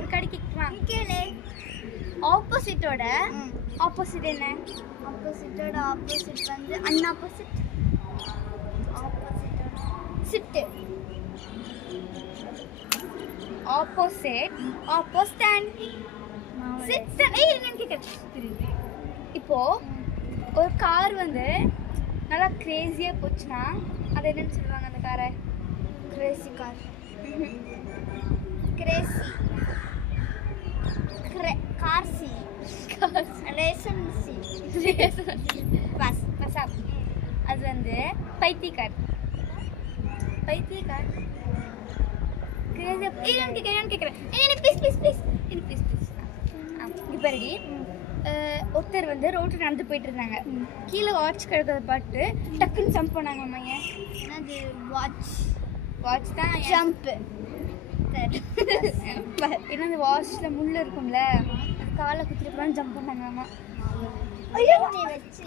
ஒரு கடி கேட்கலாம். கேளு. ஆப்போசிட்டோட ஆப்போசிட் என்ன? ஆப்போசிட்டோட ஆப்போசிட் வந்து அன்ஆப்போசிட். ஆப்போசிட்டோட சிட்டு. ஆப்போசிட் ஆப்போஸ்டாண்ட். Sit stand. என்னன்னு கேட்குறேன். இப்போ ஒரு கார் வந்து நல்லா கிரேசியாக போச்சுன்னா அது என்னன்னு சொல்லுவாங்க? அந்த காரை கிரேசி கார். கிரேசி. கார்சி. ரேசன்சி. Bus bus. அது வந்து பைத்தியக்கார். பைத்தியக்கார் கிரேசியாக என்னன்னு கேட்குறேன். ப்ளீஸ் இப்போ ரெடி. ஒருத்தர் வந்து ரோட்டில் நடந்து போயிட்டு இருந்தாங்க. கீழே வாட்ச் கிடக்கிறத பார்த்து டக்குன்னு ஜம்ப் பண்ணாங்க. அம்மாங்க என்னது? வாட்ச். வாட்ச் தான் ஜம்ப்பு. என்னது? வாட்ச்சில் முள் இருக்கும்ல, காலை குத்திட்டு ஜம்ப் பண்ணாங்க. அம்மா ஐயோ வச்சு